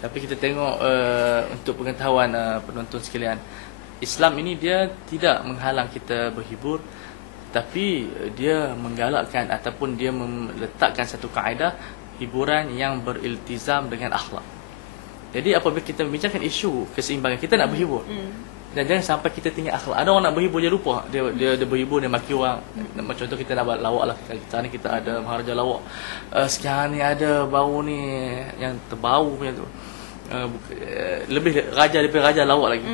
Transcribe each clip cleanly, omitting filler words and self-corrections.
Tapi kita tengok untuk pengetahuan penonton sekalian, Islam ini dia tidak menghalang kita berhibur, tapi dia menggalakkan ataupun dia meletakkan satu kaedah hiburan yang beriltizam dengan akhlak. Jadi apabila kita membincangkan isu keseimbangan, kita nak berhibur. Dan jangan sampai kita tinggal akhlak. Ada orang nak berhibur, dia lupa. Dia berhibur, dia maki orang. Macam contoh kita nak buat lawak lah. Sekarang ni kita ada maharaja lawak. Sekarang ni ada baru ni yang terbau punya tu. Lebih raja daripada raja lawak lagi.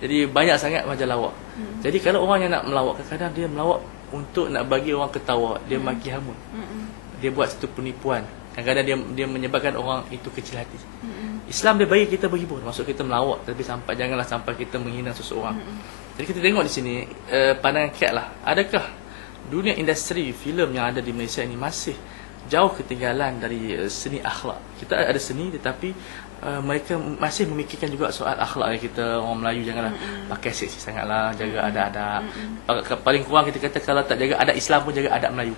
Jadi banyak sangat raja lawak. Jadi kalau orang yang nak melawak, kadang-kadang dia melawak untuk nak bagi orang ketawa. Dia maki hamun. Dia buat satu penipuan. Kadang-kadang dia menyebabkan orang itu kecil hati. Islam dia bagi kita berhibur, maksud kita melawak, tapi janganlah sampai kita menghina seseorang. Jadi kita tengok di sini pandangan Kat lah, adakah dunia industri filem yang ada di Malaysia ini masih jauh ketinggalan dari seni akhlak? Kita ada seni, tetapi mereka masih memikirkan juga soal akhlak. Kita orang Melayu janganlah pakai seksi sangatlah, jaga adab-adab. Paling kurang kita kata kalau tak jaga adab Islam pun jaga adab Melayu.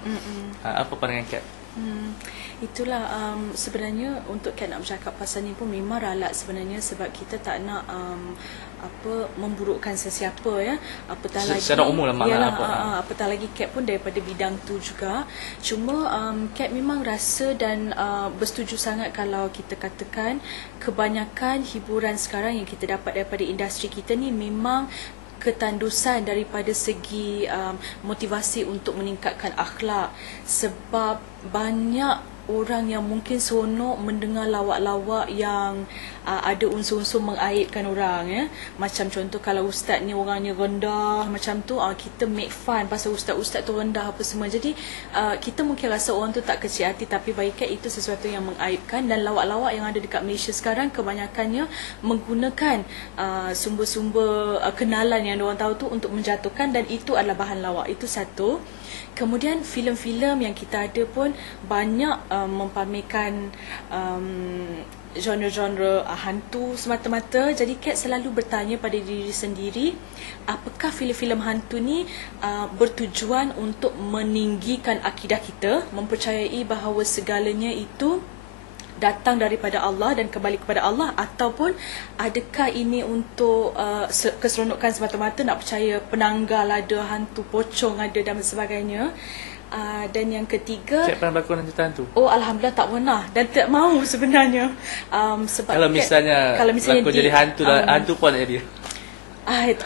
Apa pandangan Kat? Itulah sebenarnya untuk Kat nak bercakap pasal ni pun memang ralat sebenarnya, sebab kita tak nak memburukkan sesiapa ya. Apatah lagi secara umum lah makna apatah lagi Kat pun daripada bidang tu juga. Cuma Kat memang rasa dan bersetuju sangat kalau kita katakan kebanyakan hiburan sekarang yang kita dapat daripada industri kita ni memang ketandusan daripada segi motivasi untuk meningkatkan akhlak. Sebab banyak orang yang mungkin seronok mendengar lawak-lawak yang ada unsur-unsur mengaibkan orang ya. Macam contoh kalau ustaz ni orangnya rendah macam tu, kita make fun pasal ustaz-ustaz tu rendah apa semua. Jadi kita mungkin rasa orang tu tak kecil hati, tapi bagi Kat itu sesuatu yang mengaibkan. Dan lawak-lawak yang ada dekat Malaysia sekarang kebanyakannya menggunakan sumber-sumber kenalan yang diorang tahu tu untuk menjatuhkan, dan itu adalah bahan lawak. Itu satu. Kemudian filem-filem yang kita ada pun banyak mempamerkan genre-genre hantu semata-mata. Jadi Kat selalu bertanya pada diri sendiri, apakah filem-filem hantu ni bertujuan untuk meninggikan akidah kita, mempercayai bahawa segalanya itu datang daripada Allah dan kembali kepada Allah, ataupun adakah ini untuk keseronokan semata-mata, nak percaya penanggal ada, hantu pocong ada dan sebagainya. Dan yang ketiga, Cik pernah berlakon hantu? Oh, alhamdulillah tak pernah dan tak mahu sebenarnya. Sebab kalau misalnya berlakon jadi hantu, hantu pun tak jadi.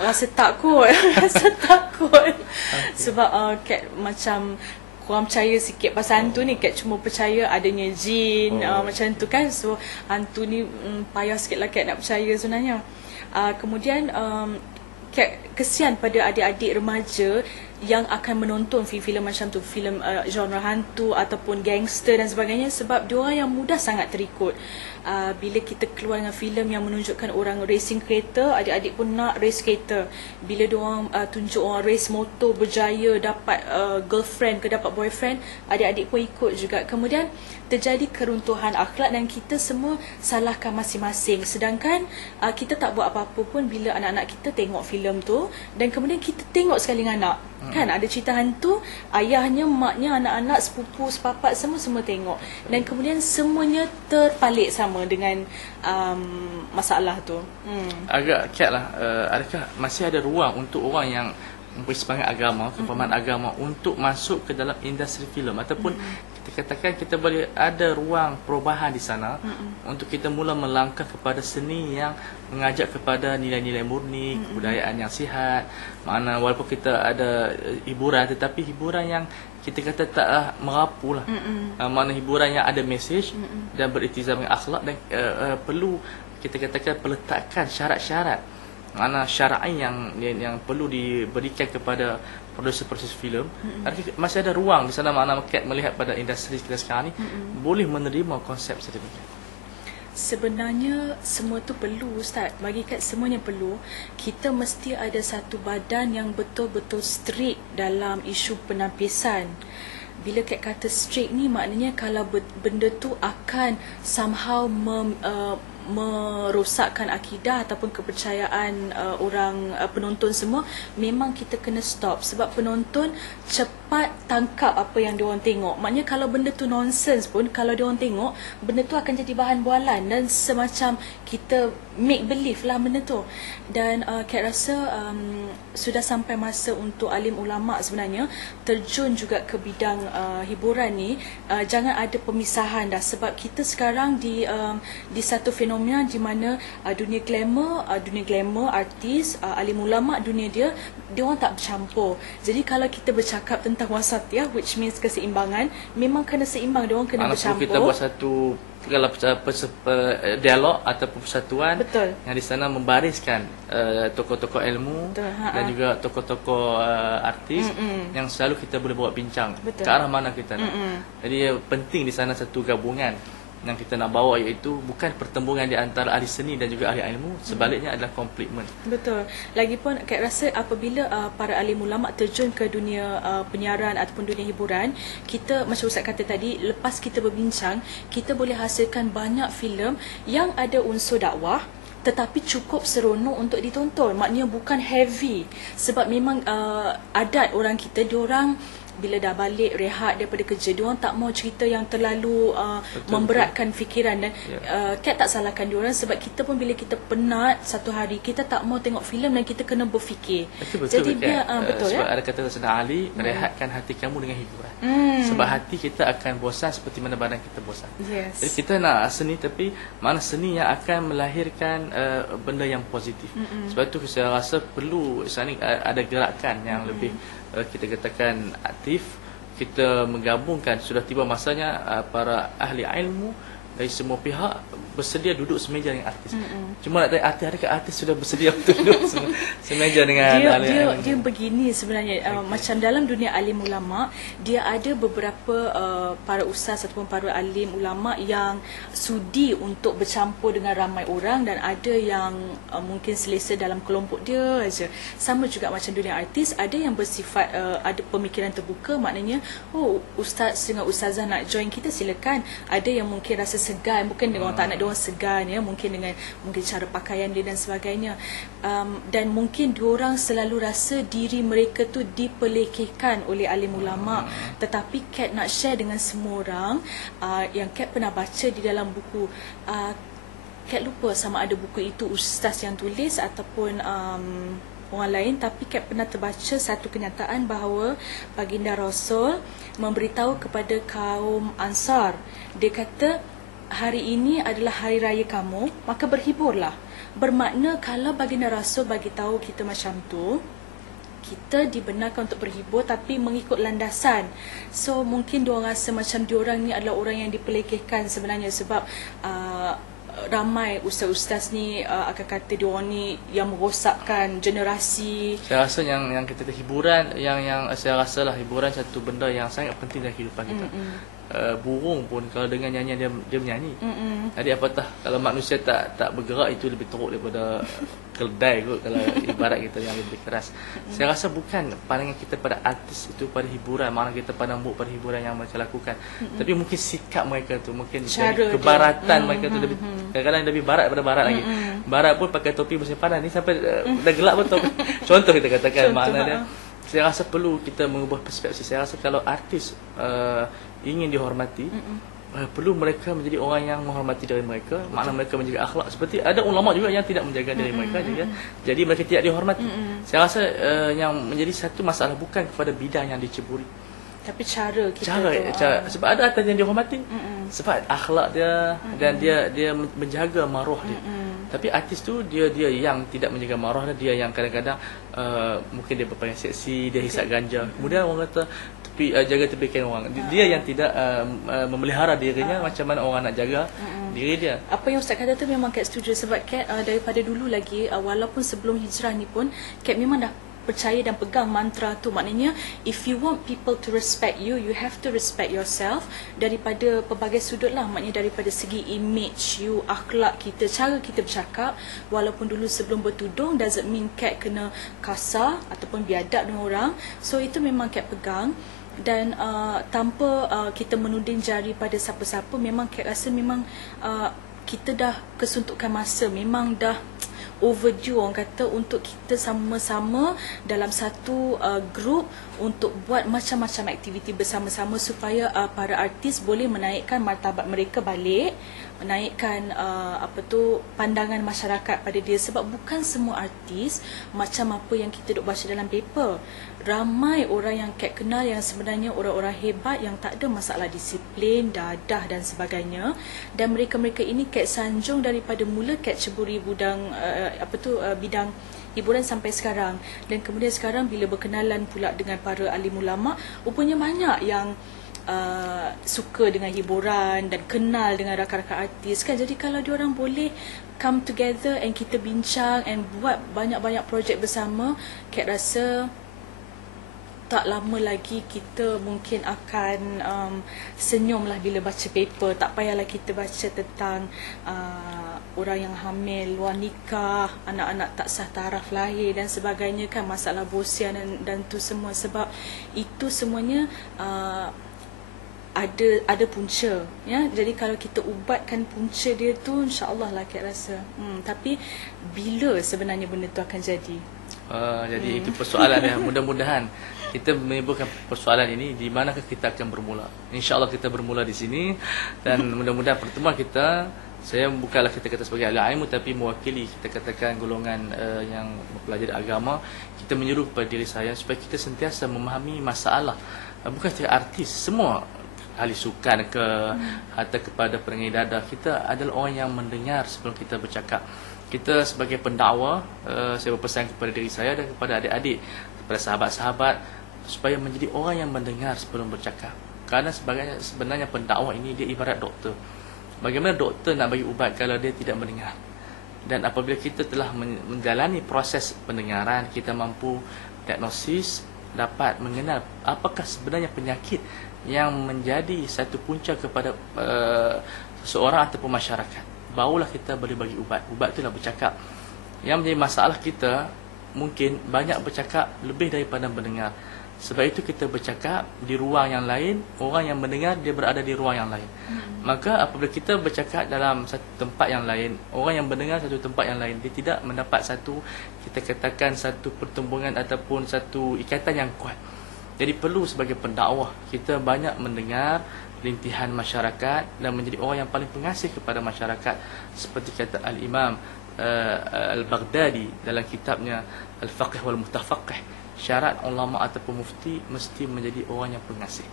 Rasa takut. Rasa takut. Sebab Kat macam kurang percaya sikit pasal hantu ni. Kat cuma percaya adanya jin, macam tu kan. So hantu ni payah sikit lah Kat nak percaya sebenarnya. Kemudian Kat kesian pada adik-adik remaja yang akan menonton filem-filem macam tu, filem genre hantu ataupun gangster dan sebagainya, sebab diorang yang mudah sangat terikut. Bila kita keluar dengan filem yang menunjukkan orang racing kereta, adik-adik pun nak race kereta. Bila diorang tunjuk orang race motor berjaya dapat girlfriend ke dapat boyfriend, adik-adik pun ikut juga. Kemudian terjadi keruntuhan akhlak dan kita semua salahkan masing-masing. Sedangkan kita tak buat apa-apa pun bila anak-anak kita tengok filem tu, dan kemudian kita tengok sekali dengan anak. Kan ada cerita hantu, ayahnya, maknya, anak-anak, sepupu, sepapat semua tengok, dan kemudian semuanya terpalit sama dengan masalah tu. Agak Kat lah, adakah masih ada ruang untuk orang yang mempunyai semangat agama, kefahaman agama untuk masuk ke dalam industri filem, ataupun kita katakan kita boleh ada ruang perubahan di sana untuk kita mula melangkah kepada seni yang mengajak kepada nilai-nilai murni, kebudayaan yang sihat. Mana walaupun kita ada hiburan, tetapi hiburan yang kita kata taklah merapu lah. Mana hiburan yang ada mesej dan beriltizam dengan akhlak, dan perlu kita katakan peletakan syarat-syarat mana syar'i yang perlu diberikan kepada produser-produser filem. Masih ada ruang di sana, mana Kat melihat pada industri kita sekarang ni boleh menerima konsep sedemikian. Sebenarnya semua tu perlu Ustaz. Bagi Kat semuanya perlu. Kita mesti ada satu badan yang betul-betul strict dalam isu penampisan. Bila Kat kata strict ni, maknanya kalau benda tu akan somehow merosakkan akidah ataupun kepercayaan orang penonton semua, memang kita kena stop. Sebab penonton cepat tangkap apa yang diorang tengok. Maknanya kalau benda tu nonsense pun, kalau diorang tengok, benda tu akan jadi bahan bualan dan semacam kita make believe lah benda tu. Dan Kat rasa sudah sampai masa untuk alim ulama sebenarnya terjun juga ke bidang hiburan ni. Jangan ada pemisahan dah, sebab kita sekarang di satu fenomena di mana dunia glamour, artis, alim ulama, dunia dia orang tak bercampur. Jadi kalau kita bercakap tentang wasatiyah, which means keseimbangan, memang kena seimbang, dia orang kena bercampur. Kita buat satu kalau dialog ataupun persatuan. Betul. Yang di sana membariskan tokoh-tokoh ilmu. Betul. Dan juga tokoh-tokoh artis yang selalu kita boleh bawa bincang. Betul. Ke arah mana kita nak. Jadi penting di sana satu gabungan yang kita nak bawa, iaitu bukan pertembungan di antara ahli seni dan juga ahli ilmu, sebaliknya adalah komplement. Betul. Lagipun Kak rasa apabila para alim ulama terjun ke dunia penyiaran ataupun dunia hiburan, kita macam Ustaz kata tadi, lepas kita berbincang, kita boleh hasilkan banyak filem yang ada unsur dakwah tetapi cukup seronok untuk ditonton. Maknanya bukan heavy. Sebab memang adat orang kita, diorang bila dah balik rehat daripada kerja, diorang tak mau cerita yang terlalu memberatkan fikiran. Dan Kat tak salahkan diorang, sebab kita pun bila kita penat satu hari, kita tak mau tengok filem dan kita kena berfikir. Betul, jadi biar betul sebab ada kata Sayyidina Ali, rehatkan hati kamu dengan hiburan. Sebab hati kita akan bosan seperti mana badan kita bosan. Jadi kita nak seni, tapi mana seni yang akan melahirkan benda yang positif. Sebab itu saya rasa perlu sekarang ni ada gerakan yang lebih kita katakan aktif. Kita menggabungkan, sudah tiba masanya para ahli ilmu dari semua pihak bersedia duduk semeja dengan artis. Cuma nak tanya, adakah artis sudah bersedia untuk duduk semeja dengan ahli ilmu? Dia begini sebenarnya, macam dalam dunia alim ulama, dia ada beberapa para ustaz ataupun para alim ulama yang sudi untuk bercampur dengan ramai orang, dan ada yang mungkin selesa dalam kelompok dia aja. Sama juga macam dunia artis, ada yang bersifat ada pemikiran terbuka, maknanya ustaz dengan ustazah nak join kita, silakan. Ada yang mungkin rasa segan, bukan dengan tak nak diorang segan, ya, mungkin dengan cara pakaian dia dan sebagainya. Dan mungkin diorang selalu rasa diri mereka tu dipelekehkan oleh alim ulama. Tetapi Kat nak share dengan semua orang yang Kat pernah baca di dalam buku. Kat lupa sama ada buku itu ustaz yang tulis ataupun orang lain, tapi Kat pernah terbaca satu kenyataan bahawa baginda Rasul memberitahu kepada kaum Ansar. Dia kata, hari ini adalah hari raya kamu, maka berhiburlah. Bermakna kalau baginda Rasul bagi tahu kita macam tu, kita dibenarkan untuk berhibur tapi mengikut landasan. So mungkin diorang rasa macam diorang ni adalah orang yang dipelekehkan sebenarnya, sebab ramai ustaz-ustaz ni akan kata diorang ni yang merosakkan generasi. Saya rasa yang kita hiburan, yang saya rasa lah hiburan satu benda yang sangat penting dalam kehidupan kita. Burung pun kalau dengan nyanyian dia menyanyi. Jadi apatah kalau manusia tak bergerak, itu lebih teruk daripada keledai kot, kalau ibarat kita yang lebih keras. Saya rasa bukan pandangan kita pada artis itu pada hiburan, mana kita pandang buruk pada hiburan yang mereka lakukan. Tapi mungkin sikap mereka tu, mungkin kebaratan mereka tu lebih, kadang-kadang lebih barat daripada barat lagi. Barat pun pakai topi musim panas ni sampai dah gelap pun topi. Contoh kita katakan, makna dia. Saya rasa perlu kita mengubah perspektif. Saya rasa kalau artis ingin dihormati, perlu mereka menjadi orang yang menghormati diri mereka. Makna mereka menjaga akhlak. Seperti ada ulama juga yang tidak menjaga diri mereka juga, jadi mereka tidak dihormati. Saya rasa yang menjadi satu masalah bukan kepada bidang yang diceburi, tapi cara sebab ada artis yang dihormati sebab akhlak dia dan dia menjaga maruah dia. Tapi artis tu dia yang tidak menjaga maruah dia yang kadang-kadang mungkin dia berpakaian seksi, dia hisap ganja. Kemudian orang kata jaga tepikan orang. Dia yang tidak memelihara dirinya, macam mana orang nak jaga diri dia. Apa yang Ustaz kata tu memang Kat setuju, sebab Kat daripada dulu lagi, walaupun sebelum hijrah ni pun, Kat memang dah percaya dan pegang mantra tu. Maknanya if you want people to respect you, you have to respect yourself daripada pelbagai sudut lah. Maknanya daripada segi image you, akhlak kita, cara kita bercakap. Walaupun dulu sebelum bertudung doesn't mean Kat kena kasar ataupun biadab dengan orang. So itu memang Kat pegang. Dan tanpa kita menuding jari pada siapa-siapa, memang Kat rasa memang kita dah kesuntukan masa, memang dah overdue orang kata untuk kita sama-sama dalam satu group untuk buat macam-macam aktiviti bersama-sama supaya para artis boleh menaikkan martabat mereka balik, menaikkan pandangan masyarakat pada dia, sebab bukan semua artis macam apa yang kita duk baca dalam paper. Ramai orang yang Kat kenal yang sebenarnya orang-orang hebat yang tak ada masalah disiplin, dadah dan sebagainya, dan mereka-mereka ini Kat sanjung daripada mula Kat ceburi bidang hiburan sampai sekarang. Dan kemudian sekarang bila berkenalan pula dengan para alim ulama, rupanya banyak yang suka dengan hiburan dan kenal dengan rakan-rakan artis kan. Jadi kalau diorang boleh come together and kita bincang and buat banyak-banyak projek bersama, Kat rasa tak lama lagi kita mungkin akan senyum lah bila baca paper. Tak payahlah kita baca tentang orang yang hamil, luar nikah, anak-anak tak sah taraf lahir dan sebagainya kan, masalah bosian dan tu semua. Sebab itu semuanya ada punca, ya. Jadi kalau kita ubatkan punca dia tu, insya-Allah lah Kat rasa. Tapi bila sebenarnya benda tu akan jadi? Jadi itu persoalan yang mudah-mudahan kita menimbulkan persoalan ini, di manakah kita akan bermula. InsyaAllah kita bermula di sini, dan mudah-mudahan pertemuan kita, saya bukanlah kita kata sebagai ahli ilmu, tapi mewakili kita katakan golongan yang mempelajari agama, kita menyuruh kepada diri saya supaya kita sentiasa memahami masalah, bukan sahaja artis, semua ahli sukan ke atau kepada pendengar dadah, kita adalah orang yang mendengar sebelum kita bercakap. Kita sebagai pendakwa, saya berpesan kepada diri saya dan kepada adik-adik, kepada sahabat-sahabat, supaya menjadi orang yang mendengar sebelum bercakap. Kerana sebenarnya pendakwa ini dia ibarat doktor. Bagaimana doktor nak bagi ubat kalau dia tidak mendengar? Dan apabila kita telah menjalani proses pendengaran, kita mampu diagnosis, dapat mengenal apakah sebenarnya penyakit yang menjadi satu punca kepada seseorang ataupun masyarakat. Barulah kita boleh bagi ubat. Ubat itulah bercakap. Yang menjadi masalah kita, mungkin banyak bercakap lebih daripada mendengar. Sebab itu kita bercakap di ruang yang lain, orang yang mendengar dia berada di ruang yang lain. Maka apabila kita bercakap dalam satu tempat yang lain, orang yang mendengar satu tempat yang lain, dia tidak mendapat satu, kita katakan satu pertumbungan ataupun satu ikatan yang kuat. Jadi perlu sebagai pendakwah kita banyak mendengar rintihan masyarakat dan menjadi orang yang paling pengasih kepada masyarakat, seperti kata Al-Imam Al-Baghdadi dalam kitabnya Al-Faqih wal-Mutafaqih, syarat ulama ataupun mufti mesti menjadi orang yang pengasih.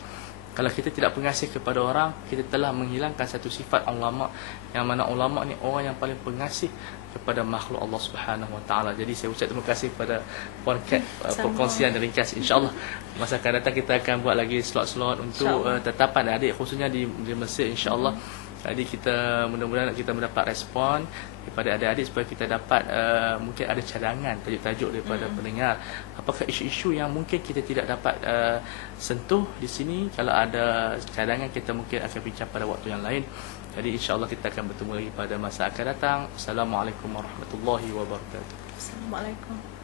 Kalau kita tidak pengasih kepada orang, kita telah menghilangkan satu sifat ulama, yang mana ulama ni orang yang paling pengasih kepada makhluk Allah Subhanahu Wa Taala. Jadi saya ucap terima kasih kepada Puan Kat perkongsian dan ringkas. InsyaAllah masa akan datang kita akan buat lagi slot-slot untuk tetapan adik khususnya di Mesir, insyaAllah. Jadi kita mudah-mudahan kita mendapat respon daripada adik-adik supaya kita dapat mungkin ada cadangan tajuk-tajuk daripada pendengar. Apakah isu-isu yang mungkin kita tidak dapat sentuh di sini? Kalau ada cadangan, kita mungkin akan bincang pada waktu yang lain. Jadi insya-Allah kita akan bertemu lagi pada masa akan datang. Assalamualaikum warahmatullahi wabarakatuh. Assalamualaikum.